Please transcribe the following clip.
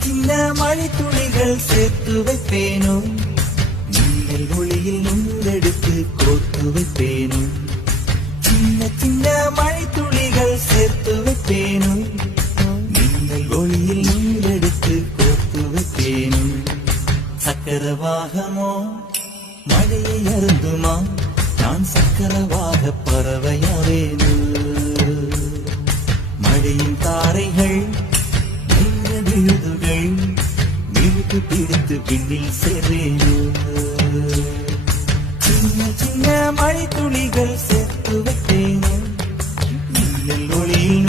சின்ன மழை துளிகள் சேர்த்து வைப்பேனோ, மின்னல் ஒளியில் நுங்கெடுத்து கோர்த்து வைப்பேனோ. சின்ன மழை துளிகள் சேர்த்து வைப்பேனோ, மின்னல் ஒளியில் நுங்கெடுத்து கோர்த்து வைப்பேனோ. சக்கரவாகமோ மழையை அருந்துமா, நான் சக்கரவாக பறவையாவேனோ. மழையின் தாரைகள் விழுதுகள் விழுது பிடித்து பின்னில் சேர்வேனோ. சின்ன மழை துளிகள் சேர்த்து வைப்பேனோ, மின்னல் ஒளியில்